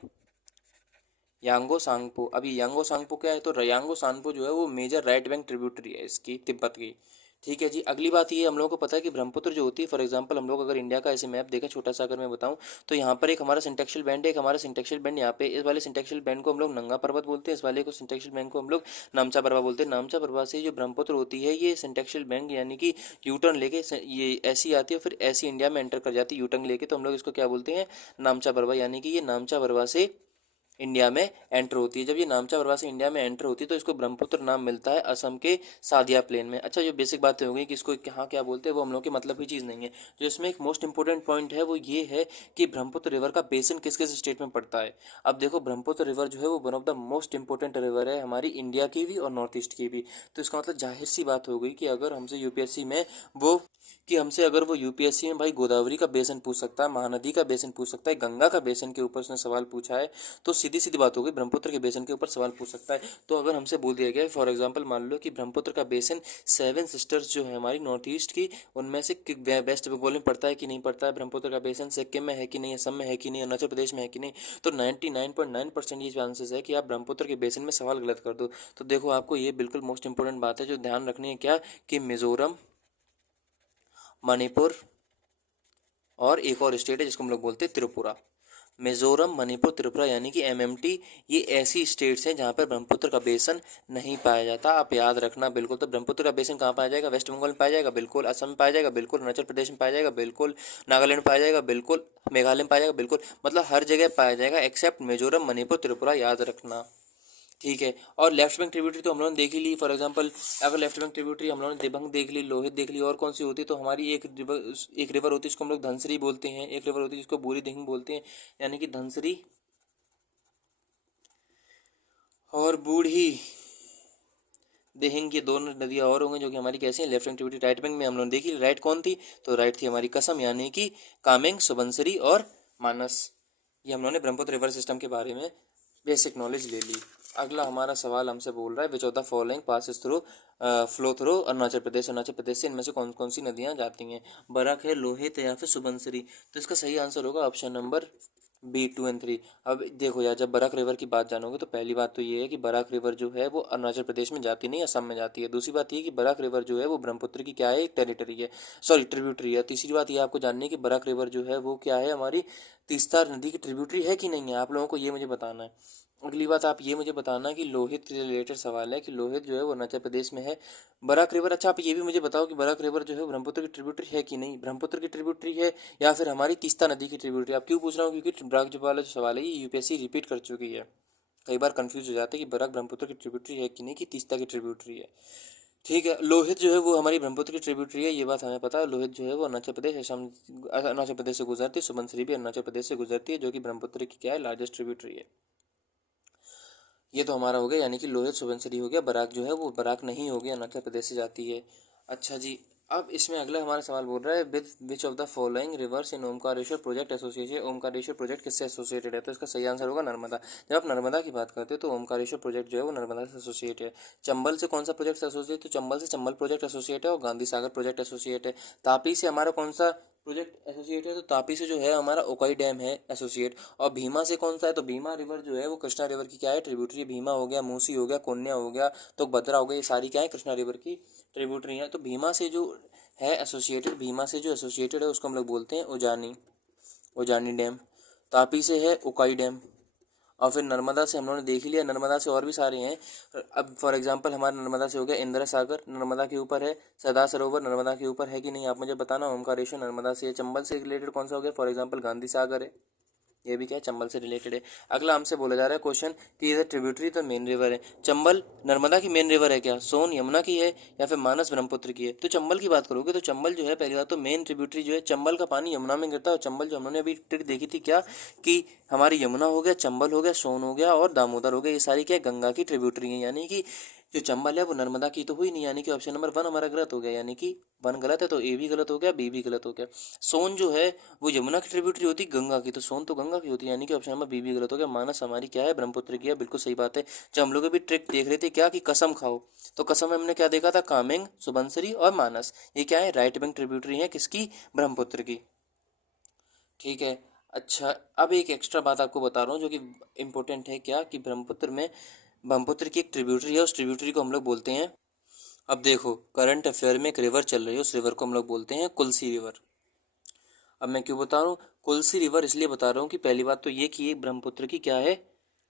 यांगो सांगपो। अब ये यांगो सांगपो क्या है? तो यांगो सांगपो जो है वो मेजर राइट बैंक ट्रिब्यूटरी है इसकी, तिब्बत की। ठीक है जी। अगली बात ये हम लोगों को पता है कि ब्रह्मपुत्र जो होती है, फॉर एग्जांपल हम लोग अगर इंडिया का ऐसे मैप देखें छोटा सा, अगर मैं बताऊं तो यहाँ पर एक हमारा सिंटेक्शियल बैंड है, एक हमारा सिंटेक्शियल बैंड यहाँ पे, इस वाले सिंटेक्शियल बैंड को हम लोग नंगा पर्वत बोलते हैं, इस वाले को सिंटेक्शियल बैंड को हम लोग नामचा पर्वत बोलते हैं। नामचा पर्वत से जो ब्रह्मपुत्र होती है ये सिंटेक्शियल बैंड यानी कि यूटर्न लेके ये ऐसी आती है, फिर ऐसी इंडिया में एंटर कर जाती है यूटर्न लेके, तो हम लोग इसको क्या बोलते हैं? नामचा पर्वत। यानी कि ये नामचा पर्वत से इंडिया में एंटर होती है। जब ये नामचा पर्वत से इंडिया में एंटर होती है तो इसको ब्रह्मपुत्र नाम मिलता है असम के सादिया प्लेन में। अच्छा, जो बेसिक बातें हो गई कि इसको कहाँ क्या बोलते हैं वो हम लोग के मतलब की चीज़ नहीं है। जो इसमें एक मोस्ट इंपॉर्टेंट पॉइंट है वो ये है कि ब्रह्मपुत्र रिवर का बेसिन किस किस स्टेट में पड़ता है। अब देखो, ब्रह्मपुत्र रिवर जो है वो one of the most important river है हमारी इंडिया की भी और नॉर्थ ईस्ट की भी। तो इसका मतलब जाहिर सी बात हो गई कि अगर हमसे यूपीएससी में वो अगर वो यूपीएससी में भाई गोदावरी का बेसिन पूछ सकता है, महानदी का बेसिन पूछ सकता है, गंगा का बेसिन के ऊपर उसने सवाल पूछा है, तो सीधी सीधी बात हो गई ब्रह्मपुत्र के बेसिन के ऊपर सवाल पूछ सकता है। तो अगर हमसे बोल दिया गया फॉर एग्जांपल मान लो कि ब्रह्मपुत्र का बेसिन 7 सिस्टर्स जो है हमारी नॉर्थ ईस्ट की, उनमें से वेस्ट बंगाल में पड़ता है कि नहीं पड़ता है, ब्रह्मपुत्र का बेसिन सिक्किम में है कि नहीं, असम में है कि नहीं, अरुणाचल प्रदेश में है कि नहीं, तो 99.9% ये चांसेस है कि आप ब्रह्मपुत्र के बेसिन में सवाल गलत कर दो। तो देखो, आपको ये बिल्कुल मोस्ट इंपॉर्टेंट बात है जो ध्यान रखनी है, क्या कि मिजोरम, मणिपुर और एक और स्टेट है जिसको हम लोग बोलते हैं त्रिपुरा। मिजोरम, मणिपुर, त्रिपुरा यानी कि एमएमटी, ये ऐसी स्टेट्स हैं जहाँ पर ब्रह्मपुत्र का बेसिन नहीं पाया जाता। आप याद रखना बिल्कुल। तो ब्रह्मपुत्र का बेसिन कहाँ पाया जाएगा? वेस्ट बंगाल में पाया जाएगा, बिल्कुल। असम में पाया जाएगा, बिल्कुल। अरुणाचल प्रदेश में पाया जाएगा, बिल्कुल। नागालैंड में पाया जाएगा, बिल्कुल। मेघालय में पाया जाएगा, बिल्कुल। मतलब हर जगह पाया जाएगा एक्सेप्ट मिजोरम, मणिपुर, त्रिपुरा, याद रखना। ठीक है। और लेफ्ट बैंक ट्रिब्यूटरी तो हम लोगों ने देख ही ली। फॉर एग्जांपल अगर लेफ्ट बैंक ट्रिब्यूटरी हम लोगों ने दिबंग देख ली, लोहित देख ली, और कौन सी होती है? तो हमारी एक रिवर होती है जिसको हम लोग धनसरी बोलते हैं, एक रिवर होती है जिसको बूढ़ी दिहिंग बोलते हैं। यानी कि धनसरी और बूढ़ी दिहिंग, ये दोनों नदियाँ और होंगी जो कि हमारी कैसी हैं? Left bank tributary. Right bank में हम लोगों ने देखी, राइट कौन थी? तो राइट थी हमारी कसम, यानी कि कामेंग, सुबनसिरी और मानस। ये हम लोगों ने ब्रह्मपुत्र रिवर सिस्टम के बारे में बेसिक नॉलेज ले ली। अगला हमारा सवाल हमसे बोल रहा है which of the following passes through flow through Arunachal Pradesh. Arunachal Pradesh से इनमें से कौन कौन सी नदियाँ जाती हैं? बराक है, लोहित है या फिर सुबनसिरी। तो इसका सही आंसर होगा ऑप्शन नंबर बी, 2 और 3। अब देखो यार, जब बराक रिवर की बात जानोगे तो पहली बात तो ये है कि बराक रिवर जो है वो अरुणाचल प्रदेश में जाती नहीं, असम में जाती है। दूसरी बात ये कि बराक रिवर जो है वो ब्रह्मपुत्र की क्या है? एक टेरिटरी है, सॉरी ट्रिब्यूटरी है। तीसरी बात ये आपको जाननी है कि बराक रिवर जो है वो क्या है? हमारी तीस्ता नदी की ट्रिब्यूटरी है कि नहीं है? आप लोगों को ये मुझे बताना है। अगली बात आप ये मुझे बताना कि लोहित रिलेटेड सवाल है कि लोहित जो है वो अरुणाचल प्रदेश में है। बराक रिवर, अच्छा आप ये भी मुझे बताओ कि बराक रिवर जो है ब्रह्मपुत्र की ट्रिब्यूटरी है कि नहीं? ब्रह्मपुत्र की ट्रिब्यूटरी है या फिर हमारी तीस्ता नदी की ट्रिब्यूटरी? आप क्यों पूछ रहा हूँ? क्योंकि बराक जो वाला जो सवाल है ये यूपीएससी रिपीट कर चुकी है। कई बार कंफ्यूज हो जाते हैं कि बराक ब्रह्मपुत्र की ट्रिब्यूटरी है कि नहीं, कि तीस्ता की ट्रिब्यूटरी है। ठीक है। लोहित जो है वो हमारी ब्रह्मपुत्र की ट्रिब्यूटरी है, ये बात हमें पता है। लोहित जो है वो अरुणाचल प्रदेश, असम, अरुणाचल प्रदेश से गुजरती है। सुबनसिरी भी अरुणाचल प्रदेश से गुजरती है, जो कि ब्रह्मपुत्र की क्या है? लार्जेस्ट ट्रिब्यूटरी है। ये तो हमारा हो गया, यानी कि लोहित, सुबनसिरी हो गया। बराक जो है वो बराक नहीं हो गया, अरुणाचल प्रदेश से जाती है। अच्छा जी, अब इसमें अगला हमारा सवाल बोल रहा है with which of the following rivers in Omkareshwar project associated. Omkareshwar project किससे एसोसिएटेड है? तो इसका सही आंसर होगा नर्मदा। जब आप नर्मदा की बात करते हो तो ओमकारेश्वर प्रोजेक्ट जो है वो नर्मदा से एसोसिएट है। चंबल से कौन सा प्रोजेक्ट एसोसिएट? तो चंबल से चंबल प्रोजेक्ट एसोसिएट है और गांधी सागर प्रोजेक्ट एसोसिएट है। तापी से हमारा कौन सा प्रोजेक्ट एसोसिएट है? तो तापी से जो है हमारा ओकाई डैम है एसोसिएट। और भीमा से कौन सा है? तो भीमा रिवर जो है वो कृष्णा रिवर की क्या है? ट्रिब्यूटरी। भीमा हो गया, मूसी हो गया, कोन्या हो गया, तो भद्रा हो गया, ये सारी क्या है? कृष्णा रिवर की ट्रिब्यूटरी है। तो भीमा से जो है एसोसिएटेड, भीमा से जो एसोसिएटेड है उसको हम लोग बोलते हैं उजानी, उजानी डैम। तापी से है उकाई डैम। और फिर नर्मदा से हम लोगों ने देख लिया, नर्मदा से और भी सारे हैं। अब फॉर एग्जांपल हमारा नर्मदा से हो गया इंदिरा सागर, नर्मदा के ऊपर है। सरदार सरोवर नर्मदा के ऊपर है कि नहीं, आप मुझे बताना। ओमकारेश्वर नर्मदा से है। चंबल से रिलेटेड कौन सा हो गया? फॉर एग्जांपल गांधी सागर है, ये भी क्या है? चंबल से रिलेटेड है। अगला हमसे बोला जा रहा है क्वेश्चन कि इधर ट्रिब्यूटरी तो मेन रिवर है। चंबल नर्मदा की मेन रिवर है क्या? सोन यमुना की है या फिर मानस ब्रह्मपुत्र की है? तो चंबल की बात करोगे तो चंबल जो है, पहली बात तो मेन ट्रिब्यूटरी जो है, चंबल का पानी यमुना में गिरता है। और चंबल जो हम लोगों ने अभी ट्रिक देखी थी क्या, कि हमारी यमुना हो गया, चंबल हो गया, सोन हो गया और दामोदर हो गया, ये सारी क्या है? गंगा की ट्रिब्यूटरी है। यानी कि जो चंबल है वो नर्मदा की तो हुई नहीं, यानी कि ऑप्शन नंबर 1 हमारा गलत हो गया, यानी कि 1 गलत है तो ए भी गलत हो गया, बी भी गलत हो गया। सोन जो है वो यमुना की ट्रिब्यूटरी होती गंगा की, तो सोन तो गंगा की होती है, यानी कि ऑप्शन नंबर बी भी गलत हो गया। मानस हमारी क्या है, ब्रह्मपुत्र की है, बिल्कुल सही बात है। जब हम लोग अभी ट्रिक देख रहे थे क्या कि कसम खाओ, तो कसम में हमने क्या देखा था, कामेंग, सुबनसिरी और मानस, ये क्या है, राइट बैंक ट्रिब्यूटरी है किसकी, ब्रह्मपुत्र की। ठीक है। अच्छा, अब एक एक्स्ट्रा बात आपको बता रहा हूँ जो कि इम्पोर्टेंट है, क्या कि ब्रह्मपुत्र की एक ट्रिब्यूटरी है, उस ट्रिब्यूटरी को हम लोग बोलते हैं, अब देखो करंट अफेयर में एक रिवर चल रही है, उस रिवर को हम लोग बोलते हैं कुलसी रिवर। अब मैं क्यों बता रहा हूँ कुलसी रिवर, इसलिए बता रहा हूँ कि पहली बात तो ये कि ये ब्रह्मपुत्र की क्या है,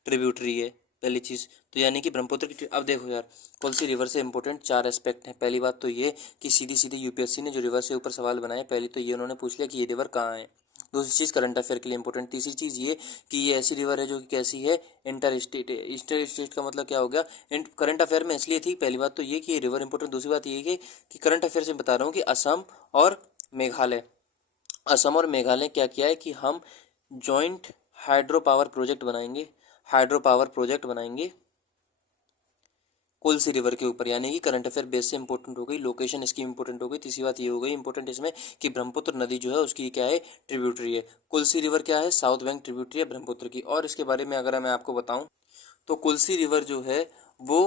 ट्रिब्यूटरी है, पहली चीज़ तो, यानी कि ब्रह्मपुत्र की अब देखो यार, कुलसी रिवर से इंपॉर्टेंट 4 एस्पेक्ट हैं। पहली बात तो ये कि सीधी सीधी यूपीएससी ने जो रिवर से ऊपर सवाल बनाए, पहली तो ये उन्होंने पूछ लिया कि ये रिवर कहाँ है। दूसरी चीज़ करंट अफेयर के लिए इंपॉर्टेंट। तीसरी चीज़ ये कि ये ऐसी रिवर है जो कि कैसी है, इंटर स्टेट है। इंटर स्टेट का मतलब क्या हो गया, करंट अफेयर में इसलिए थी, पहली बात तो ये कि ये रिवर इंपॉर्टेंट। दूसरी बात ये कि करंट अफेयर से बता रहा हूँ कि असम और मेघालय, असम और मेघालय क्या किया है कि हम जॉइंट हाइड्रो पावर प्रोजेक्ट बनाएंगे, हाइड्रो पावर प्रोजेक्ट बनाएंगे कोलसी रिवर के ऊपर, यानी कि करंट अफेयर बेस से इंपॉर्टेंट हो गई, लोकेशन इसकी इंपॉर्टेंट हो गई। तीसरी बात ये हो गई इंपॉर्टेंट इसमें कि ब्रह्मपुत्र नदी जो है उसकी क्या है, ट्रिब्यूटरी है। कोलसी रिवर क्या है, साउथ बैंक ट्रिब्यूटरी है ब्रह्मपुत्र की। और इसके बारे में अगर मैं आपको बताऊं तो कोलसी रिवर जो है वो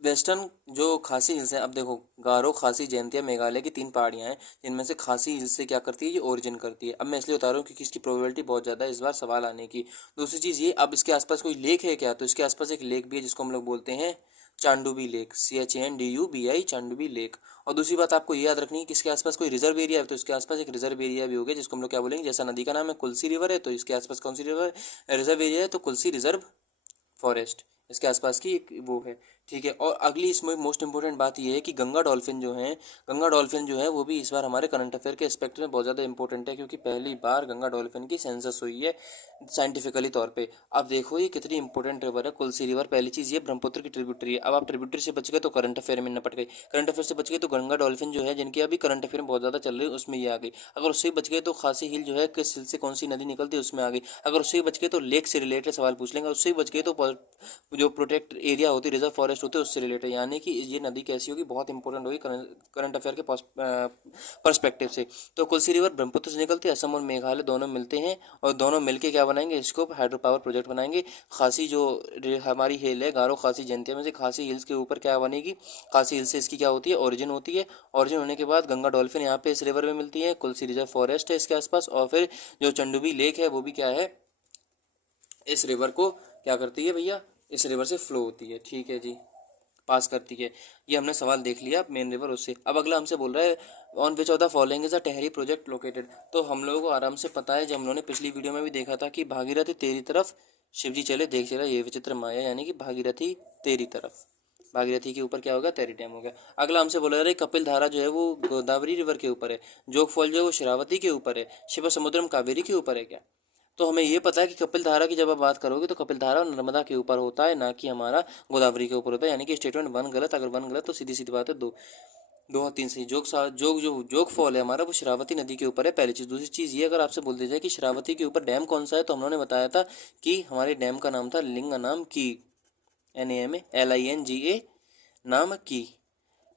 वेस्टर्न जो खासी हिल्स हैं, अब देखो गारो, खासी, जयंतिया, मेघालय की 3 पहाड़ियां हैं, जिनमें से खासी हिल्स से क्या करती है, ये ओरिजिन करती है। अब मैं इसलिए बता रहा हूँ क्योंकि इसकी प्रोबेबिलिटी बहुत ज़्यादा है इस बार सवाल आने की। दूसरी चीज़ ये, अब इसके आसपास कोई लेक है क्या, तो इसके आसपास एक लेक भी है जिसको हम लोग बोलते हैं चांडुबी लेक, CHANDUBI, चांडुबी लेक। और दूसरी बात आपको ये याद रखनी है कि इसके आसपास कोई रिजर्व एरिया है, तो इसके आसपास एक रिजर्व एरिया भी हो गया जिसको हम लोग क्या बोलेंगे, जैसा नदी का नाम है कुलसी रिवर है, तो इसके आसपास कौन सी रिवर रिजर्व एरिया है, तो कुलसी रिजर्व फॉरेस्ट इसके आसपास की एक वो है। ठीक है। और अगली इसमें मोस्ट इंपॉर्टेंट बात ये है कि गंगा डॉल्फिन जो है, गंगा डॉल्फिन जो है वो भी इस बार हमारे करंट अफेयर के एस्पेक्ट में बहुत ज़्यादा इंपॉर्टेंट है, क्योंकि पहली बार गंगा डॉल्फिन की सेंसस हुई है साइंटिफिकली तौर पे। अब देखो ये कितनी इंपॉर्टेंट रिवर है कुलसी रिवर। पहली चीज़ ये ब्रह्मपुत्र की ट्रिब्यूटरी है। अब आप ट्रिब्यूटरी से बच गए तो करंट अफेयर में निपट गए, करंट अफेयर से बच गए तो गंगा डॉल्फिन जो है जिनकी अभी करंट अफेयर में बहुत ज़्यादा चल रही है उसमें ये आ गई। अगर उससे बच गए तो खासी हिल जो है किस हिल से कौन सी नदी निकलती है उसमें आ गई। अगर उससे बच गए तो लेक से रिलेटेड सवाल पूछ लेंगे, उससे बच गए तो जो प्रोटेक्ट एरिया होती है, रिजर्व फॉरेस्ट होते हैं उससे रिलेटेड, यानी कि ये नदी कैसी होगी, बहुत इंपॉर्टेंट होगी करंट अफेयर के पर्सपेक्टिव से। तो कोसी रिवर ब्रह्मपुत्र से निकलती है, असम और मेघालय दोनों मिलते हैं और दोनों मिलके क्या बनाएंगे, इसको हाइड्रो पावर प्रोजेक्ट बनाएंगे। खासी जो हमारी हिल है, गारो, खासी, जयंतिया में से खासी हिल्स के ऊपर क्या बनेगी, खासी हिल से इसकी क्या होती है, ओरिजिन होती है। ओरिजिन होने के बाद गंगा डॉल्फिन यहाँ पे इस रिवर में मिलती है, कुलसी रिजर्व फॉरेस्ट है इसके आसपास, और फिर जो चंडुबी लेक है वो भी क्या है, इस रिवर को क्या करती है भैया, इस रिवर से फ्लो होती है। ठीक है जी, पास करती है। ये हमने सवाल देख लिया मेन रिवर उससे। अब अगला हमसे बोल रहा है on which of the following is a Tehri project located. तो हम लोगों को आराम से पता है, जब हम लोगों ने पिछली वीडियो में भी देखा था कि भागीरथी तेरी तरफ शिवजी चले देख चला ये विचित्र माया, यानी कि भागीरथी तेरी तरफ, भागीरथी के ऊपर क्या होगा, तेरी डैम हो गया। अगला हमसे बोला जा रहा है कपिल धारा जो है वो गोदावरी रिवर के ऊपर है, जोग फॉल जो है वो शरावती के ऊपर है, शिव समुद्रम कावेरी के ऊपर है क्या। तो हमें ये पता है कि कपिल धारा की जब आप बात करोगे तो कपिल धारा नर्मदा के ऊपर होता है, ना कि हमारा गोदावरी के ऊपर होता है, यानी कि स्टेटमेंट 1 गलत। अगर 1 गलत तो सीधी सीधी बात है, दो दो और 3 सही। जोग फॉल है हमारा वो शरावती नदी के ऊपर है, पहली चीज़। दूसरी चीज़ ये, अगर आपसे बोल दिया जाए कि शरावती के ऊपर डैम कौन सा है, तो हम लोगों ने बताया था कि हमारे डैम का नाम था लिंगनाम की, NAMLINGA, नाम की।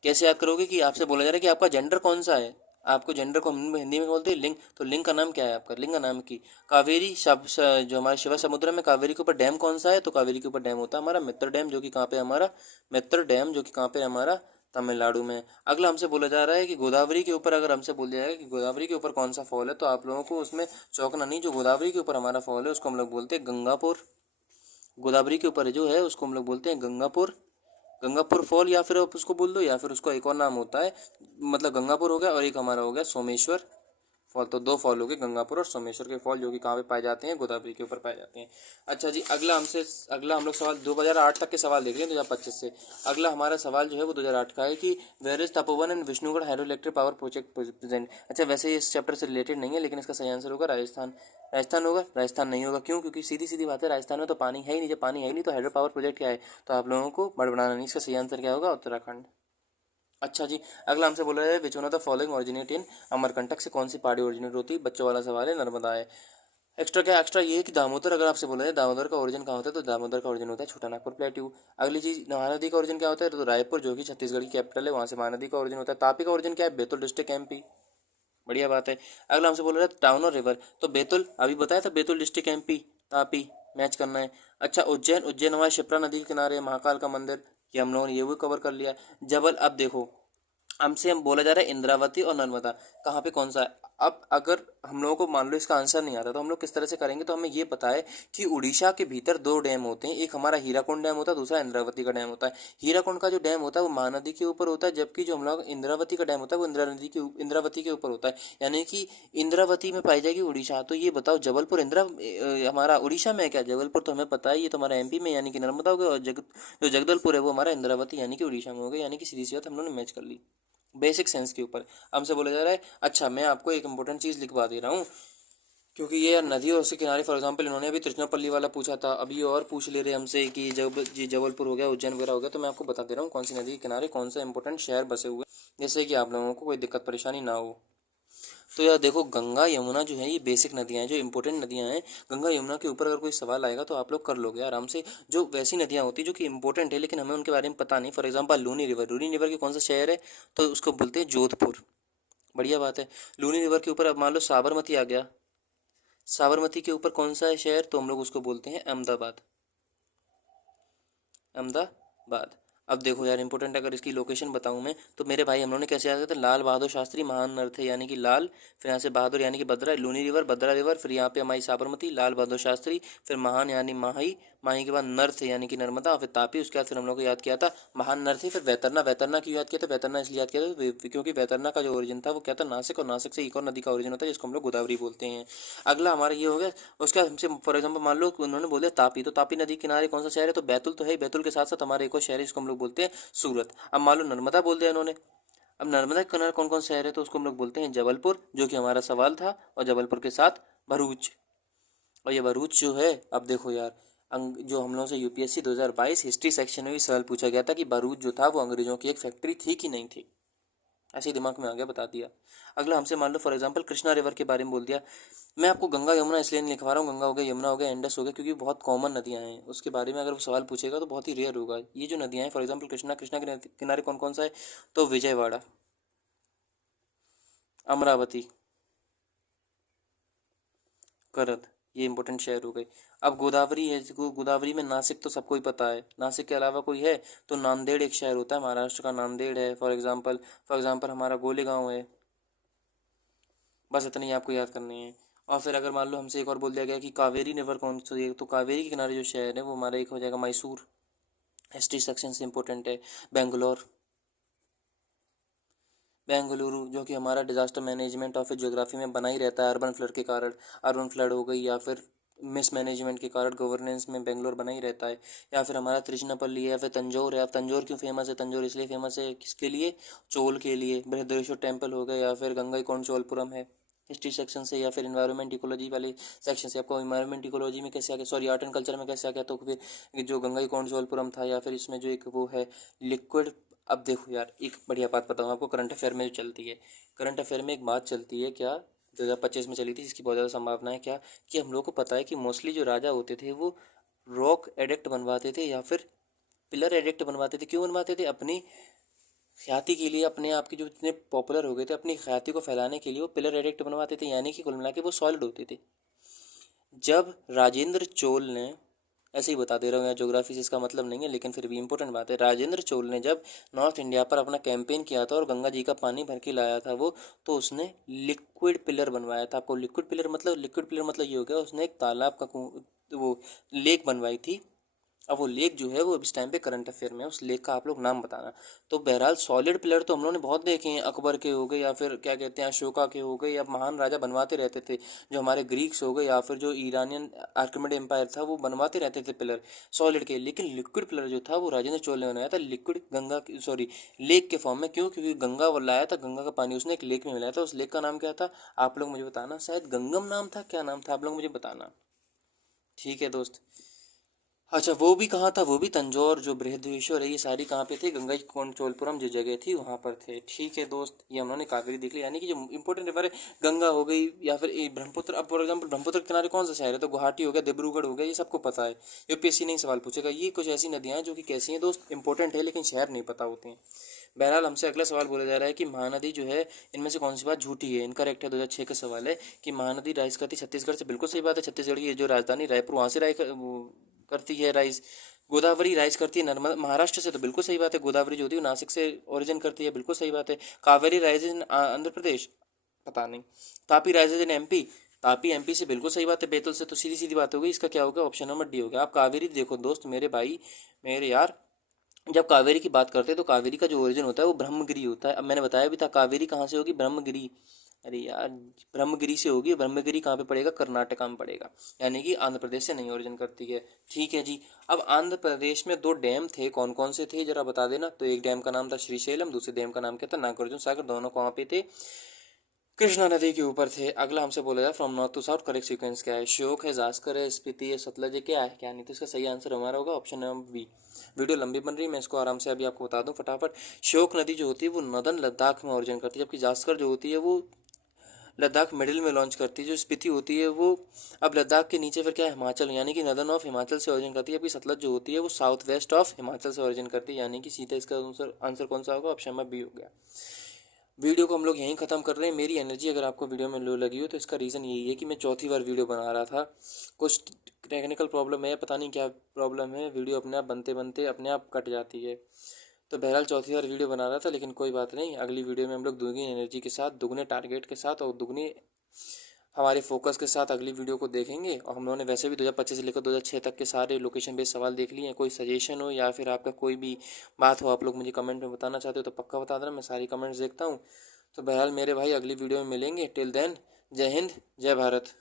कैसे याद करोगे कि आपसे बोला जा रहा है कि आपका जेंडर कौन सा है, आपको जेंडर को हम हिंदी में बोलते हैं लिंग, तो लिंग का नाम क्या है आपका, लिंग का नाम की। कावेरी जो हमारे शिव समुद्र में कावेरी के ऊपर डैम कौन सा है, तो कावेरी के ऊपर डैम होता है हमारा मित्र डैम, जो कि कहाँ पे हमारा मित्र डैम, जो कि कहाँ पे हमारा तमिलनाडु में। अगला हमसे बोला जा रहा है कि गोदावरी के ऊपर, अगर हमसे बोल दिया जाएगा कि गोदावरी के ऊपर कौन सा फॉल है, तो आप लोगों को उसमें चौंकना नहीं। जो गोदावरी के ऊपर हमारा फॉल है उसको हम लोग बोलते हैं गंगापुर, गोदावरी के ऊपर जो है उसको हम लोग बोलते हैं गंगापुर, गंगापुर फॉल, या फिर आप उसको बोल दो, या फिर उसको एक और नाम होता है, मतलब गंगापुर हो गया और एक हमारा हो गया सोमेश्वर फॉल। तो 2 फॉल हो गए, गंगापुर और सोमेश्वर के फॉल, जो कि कहाँ पे पाए जाते हैं, गोदावरी के ऊपर पाए जाते हैं। अच्छा जी, अगला हम लोग सवाल 2008 तक के सवाल देख रहे हैं, 2025 से। अगला हमारा सवाल जो है वो 2008 का है कि where is Tapovan and Vishnugad hydro electric power project present. अच्छा, वैसे इस चैप्टर से रिलेटेड नहीं है, लेकिन इसका सही आंसर होगा राजस्थान। राजस्थान होगा, राजस्थान नहीं होगा, क्यों, क्योंकि सीधी सीधी बात है, राजस्थान में तो पानी है ही नहीं। जब पानी है ही नहीं तो हाइड्रो पावर प्रोजेक्ट क्या है, तो आप लोगों को बड़बड़ाना नहीं। इसका सही आंसर क्या होगा, उत्तराखंड। अच्छा जी, अगला हमसे बोला है विच one of the following originate in Amarkantak, से कौन सी पहाड़ी ओरिजिनेट होती है, बच्चों वाला सवाल है, नर्मदा है। एक्स्ट्रा क्या एक्स्ट्रा ये है कि दामोदर, अगर आपसे बोला जाए दामोदर का ओरिजिन कहाँ होता है, तो दामोदर का ओरिजिन होता है छोटा नागपुर प्लेट्यू। अगली चीज़, महानदी का ओरिजिन क्या होता है, तो रायपुर जो कि छत्तीसगढ़ की कैपिटल है, वहाँ से महानदी का ओरिजिन होता है। तापी का ओरिजिन क्या है, बैतूल डिस्ट्रिक्ट एमपी। बढ़िया बात है। अगला हमसे बोल रहा है टाउन और रिवर, तो बैतुल अभी बताया था, Betul district MP. Tapi match करना है। अच्छा उज्जैन, उज्जैन हमारे शिप्रा नदी के किनारे है, महाकाल का मंदिर, ये हम लोगों ने ये भी कवर कर लिया। जबल, अब देखो हमसे हम बोला जा रहा है इंद्रावती और नर्मदा कहाँ पे कौन सा है। अब अगर हम लोगों को मान लो इसका आंसर नहीं आता तो हम लोग किस तरह से करेंगे, तो हमें ये पता है कि उड़ीसा के भीतर दो डैम होते हैं, एक हमारा हीराकुंड डैम होता है, दूसरा इंद्रावती का डैम होता है। हीराकुंड का जो डैम होता है वो महानदी के ऊपर होता है, जबकि जो हम लोग इंद्रावती का डैम होता है वो इंद्रावती के ऊपर होता है, यानी कि इंद्रावती में पाई जाएगी उड़ीसा। तो ये बताओ जबलपुर हमारा उड़ीसा में है क्या, जबलपुर तो हमें पता है ये तो हमारा एमपी में यानी कि नर्मदा हो गया, और जो जगदलपुर है वो हमारा इंद्रावती यानी कि उड़ीसा में हो गया, यानी कि सीधी सी बात हम लोगों ने मैच कर ली बेसिक साइंस के ऊपर। हमसे बोला जा रहा है, अच्छा मैं आपको एक इंपॉर्टेंट चीज़ लिखवा दे रहा हूँ, क्योंकि ये यार नदियों से किनारे, फॉर एग्जांपल इन्होंने अभी तिरुचनापल्ली वाला पूछा था, अभी ये और पूछ ले रहे हमसे कि जब जी जबलपुर हो गया, उज्जैन वगैरह हो गया, तो मैं आपको बता दे रहा हूँ कौन सी नदी के किनारे कौन सा इंपॉर्टेंट शहर बसे हुए हैं, जैसे कि आप लोगों को कोई दिक्कत परेशानी ना हो। तो यार देखो, गंगा यमुना जो है ये बेसिक नदियां हैं, जो इंपॉर्टेंट नदियां हैं। गंगा यमुना के ऊपर अगर कोई सवाल आएगा तो आप लोग कर लोगे आराम से। जो वैसी नदियां होती है जो कि इंपॉर्टेंट है लेकिन हमें उनके बारे में पता नहीं, for example Luni river, Luni river के कौन सा शहर है, तो उसको बोलते हैं जोधपुर। बढ़िया बात है। लूनी रिवर के ऊपर अब मान लो साबरमती आ गया, साबरमती के ऊपर कौन सा है शहर, तो हम लोग उसको बोलते हैं अहमदाबाद, अहमदाबाद। अब देखो यार इंपॉर्टेंट, अगर इसकी लोकेशन बताऊं मैं, तो मेरे भाई हम लोगों ने कैसे याद किया था, लाल बहादुर शास्त्री महान नर थे, यानी कि लाल, फिर यहाँ से बहादुर यानी कि भद्रा, लूनी रिवर भद्रा रिवर, फिर यहाँ पे हमारी साबरमती, लाल बहादुर शास्त्री, फिर महान यानी माही, माही के बाद नर थे यानी कि नर्मदा, फिर तापी, उसके बाद फिर हम लोग को याद किया था महान नर थे, फिर वैतरना, वैतरना क्यों याद किया था, वैतरना इसलिए याद किया था क्योंकि वैतरना का जो ओरिजिन था वो क्या था, नासिक, और नासिक से एक और नदी का ओरिजिन होता है जिसको हम लोग गोदावरी बोलते हैं। अगला हमारा ये हो गया। उसके बाद हमसे फॉर एग्जाम्पल मान लो उन्होंने बोले तापी, तो तापी नदी किनारे कौन सा शहर है, तो बैतुल तो है, बैतुल के साथ साथ हमारे एक और शहर है जिसको हम लोग बोलते हैं सूरत। अब मान लो नर्मदा बोल दिया इन्होंने, अब नर्मदा के किनारे कौन कौन शहर है, तो उसको हम लोग बोलते हैं जबलपुर, जो कि हमारा सवाल था, और जबलपुर के साथ भरूच। और ये भरूच जो है, अब देखो यार जो हम लोगों से यूपीएससी 2022 हिस्ट्री सेक्शन में भी सवाल पूछा गया था कि भरूच जो था वो अंग्रेजों की एक फैक्ट्री थी कि नहीं थी, ऐसे ही दिमाग में आ गया, बता दिया। अगला हमसे मान लो फॉर एग्जांपल कृष्णा रिवर के बारे में बोल दिया। मैं आपको गंगा यमुना इसलिए नहीं लिखवा रहा हूँ, गंगा हो गया, यमुना हो गया, इंडस हो गया, क्योंकि बहुत कॉमन नदियाँ हैं, उसके बारे में अगर वो सवाल पूछेगा तो बहुत ही रेयर होगा। ये जो नदियाँ हैं फॉर एग्जांपल कृष्णा, कृष्णा के किनारे कौन कौन सा है, तो विजयवाड़ा, अमरावती, करत, ये इंपॉर्टेंट शहर हो गए। अब गोदावरी है, गोदावरी में नासिक तो सबको ही पता है, नासिक के अलावा कोई है, तो नांदेड़ एक शहर होता है, महाराष्ट्र का नांदेड़ है फॉर एग्जांपल हमारा गोलेगांव है। बस इतनी ही आपको याद करनी है। और फिर अगर मान लो हमसे एक और बोल दिया गया कि कावेरी रिवर कौन सी है, तो कावेरी के किनारे जो शहर है वो हमारा एक हो जाएगा मैसूर, हिस्ट्री सेक्शन से इंपॉर्टेंट है। बेंगलोर, बेंगलुरु जो कि हमारा डिजास्टर मैनेजमेंट और फिर ज्योग्राफी में बना ही रहता है अर्बन फ्लड के कारण, अर्बन फ्लड हो गई या फिर मिस मैनेजमेंट के कारण गवर्नेंस में बेंगलोर बना ही रहता है। या फिर हमारा त्रिचनापल्ली है, या फिर तंजौर है। अब तंजौर क्यों फेमस है, तंजौर इसलिए फेमस है किसके लिए, चोल के लिए, बृहदेश्वर टेम्पल हो गया, या फिर गंगईकोंड चोलपुरम है, हिस्ट्री सेक्शन से। या फिर इन्वायरमेंट इकोलॉजी वाले सेक्शन से आपको इन्वायरमेंट इकोलॉजी में कैसे आ गया, सॉरी आर्ट एंड कल्चर में कैसे आ गया, तो फिर जो गंगईकोंड चोलपुरम था, या फिर इसमें जो एक वो है लिक्विड। अब देखो यार एक बढ़िया बात बताऊँ आपको, करंट अफेयर में जो चलती है, करंट अफेयर में एक बात चलती है क्या, 2025 में चली थी, जिसकी बहुत ज़्यादा संभावना है क्या, कि हम लोग को पता है कि मोस्टली जो राजा होते थे वो रॉक एडिक्ट बनवाते थे या फिर पिलर एडिक्ट बनवाते थे। क्यों बनवाते थे, अपनी ख्याति के लिए, अपने आप के जो इतने पॉपुलर हो गए थे अपनी ख्याति को फैलाने के लिए वो पिलर एडिक्ट बनवाते थे, यानी कि कुल मिला के वो सॉलिड होते थे। जब राजेंद्र चोल ने, ऐसे ही बता दे रहा हूँ यार, ज्योग्राफी से इसका मतलब नहीं है लेकिन फिर भी इंपॉर्टेंट बात है, राजेंद्र चोल ने जब नॉर्थ इंडिया पर अपना कैंपेन किया था और गंगा जी का पानी भर के लाया था वो, तो उसने लिक्विड पिलर बनवाया था। आपको लिक्विड पिलर मतलब ये हो गया, उसने एक तालाब का वो लेक बनवाई थी। अब वो लेक जो है वो इस टाइम पे करंट अफेयर में है, उस लेक का आप लोग नाम बताना। तो बहरहाल सॉलिड पिलर तो हम लोगों ने बहुत देखे हैं, अकबर के हो गए या फिर क्या कहते हैं अशोका के हो गए, या महान राजा बनवाते रहते थे, जो हमारे ग्रीक्स हो गए या फिर जो ईरानियन आर्किमेड एम्पायर था वो बनवाते रहते थे पिलर सॉलिड के। लेकिन लिक्विड पिलर जो था वो राजेंद्र चोल ने बनाया था, लिक्विड गंगा सॉरी लेक के फॉर्म में। क्यों, क्योंकि गंगा वो लाया था, गंगा का पानी उसने एक लेक में मिलाया था, उस लेक का नाम क्या था आप लोग मुझे बताना, शायद गंगम नाम था, क्या नाम था आप लोग मुझे बताना। ठीक है दोस्त, अच्छा, वो भी कहाँ था, वो भी तंजौर जो बृहदेश्वर है, ये सारी कहाँ पे थे, गंगा चोलपुरम जो जगह थी वहाँ पर थे। ठीक है दोस्त, ये हम लोगों ने कावेरी देख लिया, यानी कि जो इंपॉर्टेंट रिवर है, गंगा हो गई या फिर ये ब्रह्मपुत्र। अब फॉर एग्जाम्पल ब्रह्मपुत्र के किनारे कौन सा शहर है, तो गुवाहाटी हो गया, डिब्रूगढ़ हो गया, ये सबको पता है। यूपीएससी नहीं सवाल पूछेगा। ये कुछ ऐसी नदियाँ हैं जो कि कैसी हैं दोस्त, इंपॉर्टेंट है लेकिन शहर नहीं पता होते हैं। बहरहाल हमसे अगला सवाल बोला जा रहा है कि महानदी जो है, इनमें से कौन सी बात झूठी है। इनकरेक्ट है, 2006 का सवाल है कि महानदी राइज करती छत्तीसगढ़ से, बिल्कुल सही बात है। छत्तीसगढ़ की जो राजधानी रायपुर, वहाँ से करती है राइज। गोदावरी राइज करती है नर्मदा, महाराष्ट्र से, तो बिल्कुल सही बात है। गोदावरी जो होती है वो नासिक से ओरिजिन करती है, बिल्कुल सही बात है। कावेरी राइज इन आंध्र प्रदेश, पता नहीं। Tapi rise in MP, Tapi MP से, बिल्कुल सही बात है। बैतूल से, तो सीधी सीधी बात हो गई। इसका क्या होगा, ऑप्शन नंबर डी हो गया। आप कावेरी देखो दोस्त, मेरे भाई, मेरे यार, जब कावेरी की बात करते हैं तो कावेरी का जो ओरिजिन होता है वो ब्रह्मगिरी होता है। अब मैंने बताया भी था, कावेरी कहाँ से होगी, ब्रह्मगिरी। अरे यार, ब्रह्मगिरी से होगी। ब्रह्मगिरी कहाँ पे पड़ेगा, कर्नाटका में पड़ेगा, यानी कि आंध्र प्रदेश से नहीं ओरिजिन करती है। ठीक है जी। अब आंध्र प्रदेश में दो डैम थे, कौन कौन से थे जरा बता देना। तो एक डैम का नाम था श्रीशैलम, दूसरे डैम का नाम क्या था, नागार्जुन सागर। दोनों कहाँ पे थे, कृष्णा नदी के ऊपर थे। अगला हमसे बोला जाए from north to south correct sequence क्या है। श्योक है, जास्कर है, स्पीति है, सतलज है, क्या है क्या नहीं। तो इसका सही आंसर हमारा होगा ऑप्शन नंबर बी। वीडियो लंबी बन रही है, मैं इसको आराम से अभी आपको बता दूं फटाफट। श्योक नदी जो होती है वो नदन लद्दाख में ओरिजिन करती है, जबकि जास्कर जो होती है वो लद्दाख मिडिल में लॉन्च करती है। जो स्पीति होती है वो, अब लद्दाख के नीचे फिर क्या है, हिमाचल, यानी कि नदन ऑफ हिमाचल से ओरिजिन करती है। अभी सतलज जो होती है वो साउथ वेस्ट ऑफ हिमाचल से ओरिजिन करती है, यानी कि सीधा इसका आंसर कौन सा होगा, ऑप्शन नंबर बी हो गया। वीडियो को हम लोग यहीं ख़त्म कर रहे हैं। मेरी एनर्जी अगर आपको वीडियो में लो लगी हो तो इसका रीज़न यही है कि मैं चौथी बार वीडियो बना रहा था। कुछ टेक्निकल प्रॉब्लम है, पता नहीं क्या प्रॉब्लम है, वीडियो अपने आप बनते बनते अपने आप कट जाती है। तो बहरहाल चौथी बार वीडियो बना रहा था, लेकिन कोई बात नहीं। अगली वीडियो में हम लोग दुगनी एनर्जी के साथ, दुगने टारगेट के साथ और दुगनी हमारे फोकस के साथ अगली वीडियो को देखेंगे। और हम लोगों ने वैसे भी 2025 से लेकर 2006 तक के सारे लोकेशन बेस्ड सवाल देख लिए हैं। कोई सजेशन हो या फिर आपका कोई भी बात हो, आप लोग मुझे कमेंट में बताना चाहते हो तो पक्का बता देना, मैं सारी कमेंट्स देखता हूँ। तो बहरहाल मेरे भाई, अगली वीडियो में मिलेंगे। टिल देन, जय हिंद, जय भारत।